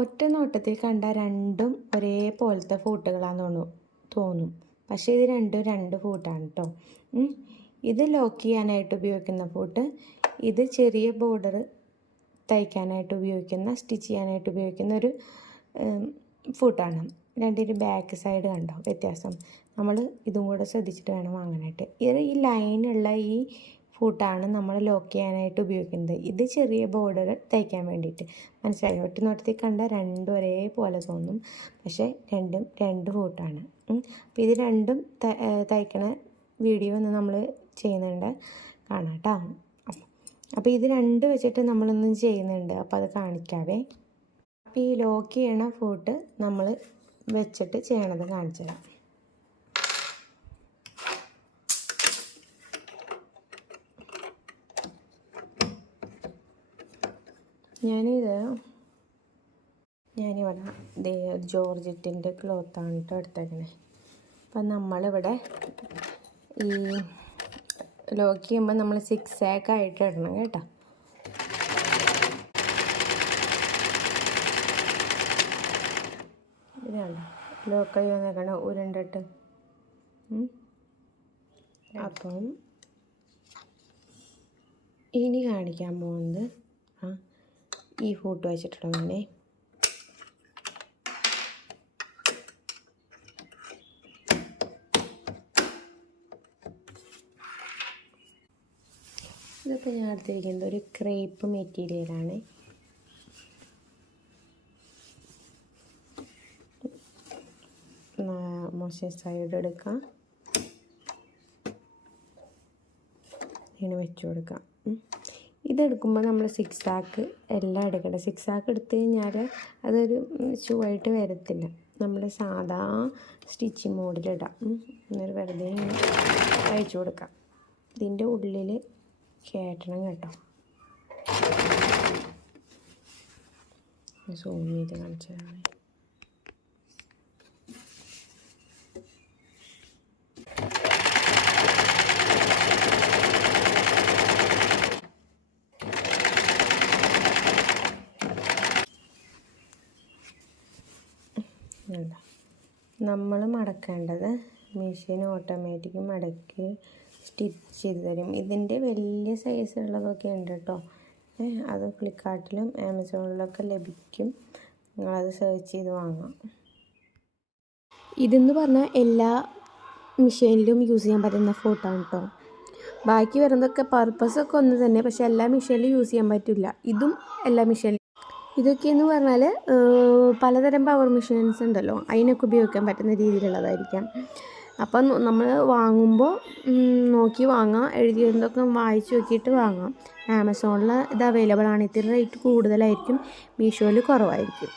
ഒറ്റ നോട്ടത്തിൽ കണ്ട രണ്ടും ഒരേപോലത്തെ ഫൂട്ടുകളാണെന്ന് തോന്നും. പക്ഷേ ഇത് രണ്ടും രണ്ട് ഫൂട്ടാണ് കേട്ടോ. ഇത് ലോക്ക് ചെയ്യാനായിട്ട് ഉപയോഗിക്കുന്ന ഫൂട്ട്, ഇത് ചെറിയ ബോർഡർ തയ്ക്കാനായിട്ട് ഉപയോഗിക്കുന്ന, സ്റ്റിച്ച് ചെയ്യാനായിട്ട് ഉപയോഗിക്കുന്ന ഒരു ഫൂട്ടാണ്. രണ്ടിൻ്റെ ബാക്ക് സൈഡ് കണ്ടോ വ്യത്യാസം? നമ്മൾ ഇതും കൂടെ ശ്രദ്ധിച്ചിട്ട് വേണം വാങ്ങാനായിട്ട്. ഈ ലൈനുള്ള ഈ ഫൂട്ടാണ് നമ്മൾ ലോക്ക് ചെയ്യാനായിട്ട് ഉപയോഗിക്കുന്നത്. ഇത് ചെറിയ ബോർഡർ തയ്ക്കാൻ വേണ്ടിയിട്ട്. മനസ്സിലായോ? ഒറ്റ നോട്ടത്തിൽ കണ്ട രണ്ടും ഒരേപോലെ തോന്നും, പക്ഷേ രണ്ടും രണ്ട് ഫൂട്ടാണ്. അപ്പോൾ ഇത് രണ്ടും തയ്ക്കണ വീഡിയോ ഒന്ന് നമ്മൾ ചെയ്യുന്നുണ്ട്, കാണാം കേട്ടോ. അപ്പോൾ ഇത് രണ്ട് വെച്ചിട്ട് നമ്മളൊന്നും ചെയ്യുന്നുണ്ട്, അപ്പോൾ അത് കാണിക്കാവേ. അപ്പോൾ ഈ ലോക്ക് ചെയ്യണ ഫൂട്ട് നമ്മൾ വെച്ചിട്ട് ചെയ്യണത് കാണിച്ചു തരാം. ഞാനിവിടെ ജോർജറ്റിൻ്റെ ക്ലോത്താണ് കേട്ടോ എടുത്തേക്കണേ. അപ്പം നമ്മളിവിടെ ഈ ലോക്ക് ചെയ്യുമ്പോൾ നമ്മൾ 6 ആയിട്ട് ഇടണം കേട്ടോ. ഇതാണ് ലോക്ക് ചെയ്യുന്ന ഉരുണ്ടിട്ട്. അപ്പം ഇനി കാണിക്കാൻ പോകുന്നത് ഈ ഫൂട്ട് വെച്ചിട്ടുള്ളതന്നെ. ഇതൊക്കെ ഞാൻ എടുത്തിരിക്കുന്നത് ഒരു ക്രേപ്പ് മെറ്റീരിയലാണ്. മോശം സൈഡ് എടുക്കാം, ഇങ്ങനെ വെച്ച് കൊടുക്കാം. ഇതെടുക്കുമ്പോൾ നമ്മൾ 6 ആക്ക് എല്ലാം എടുക്കണം. 6 ആക്ക് എടുത്തു കഴിഞ്ഞാൽ അതൊരു ഷൂ ആയിട്ട് വരത്തില്ല. നമ്മൾ സാധാ സ്റ്റിച്ചിങ് മോഡിലിടാം. എന്നൊരു വെറുതെ അയച്ചു കൊടുക്കാം. ഇതിൻ്റെ ഉള്ളിൽ കയറ്റണം കേട്ടോ. സൂം ചെയ്ത് കാണിച്ചതാണ്. നമ്മൾ മടക്കേണ്ടത് മെഷീൻ ഓട്ടോമാറ്റിക് മടക്കി സ്റ്റിച്ച് ചെയ്ത് തരും. ഇതിൻ്റെ വലിയ സൈസുള്ളതൊക്കെ ഉണ്ട് കേട്ടോ. അത് ഫ്ലിപ്കാർട്ടിലും ആമസോണിലൊക്കെ ലഭിക്കും. നിങ്ങളത് സെർച്ച് ചെയ്ത് വാങ്ങാം. ഇതെന്ന് പറഞ്ഞാൽ എല്ലാ മെഷീനിലും യൂസ് ചെയ്യാൻ പറ്റുന്ന ഫോട്ടാണ് കേട്ടോ. ബാക്കി വരുന്നതൊക്കെ പർപ്പസൊക്കെ ഒന്ന് തന്നെ, പക്ഷെ എല്ലാ മെഷീനിലും യൂസ് ചെയ്യാൻ പറ്റില്ല. ഇതും എല്ലാ മെഷീനിലും. ഇതൊക്കെയെന്ന് പറഞ്ഞാൽ പലതരം പവർ മെഷീൻസ് ഉണ്ടല്ലോ, അതിനൊക്കെ ഉപയോഗിക്കാൻ പറ്റുന്ന രീതിയിലുള്ളതായിരിക്കാം. അപ്പം നമ്മൾ വാങ്ങുമ്പോൾ നോക്കി വാങ്ങാം, എഴുതിയതൊക്കെ വായിച്ച് നോക്കിയിട്ട് വാങ്ങാം. ആമസോണിൽ ഇത് അവൈലബിൾ ആണ്. ഇത്തിരി റേറ്റ് കൂടുതലായിരിക്കും, മീഷോയിൽ കുറവായിരിക്കും.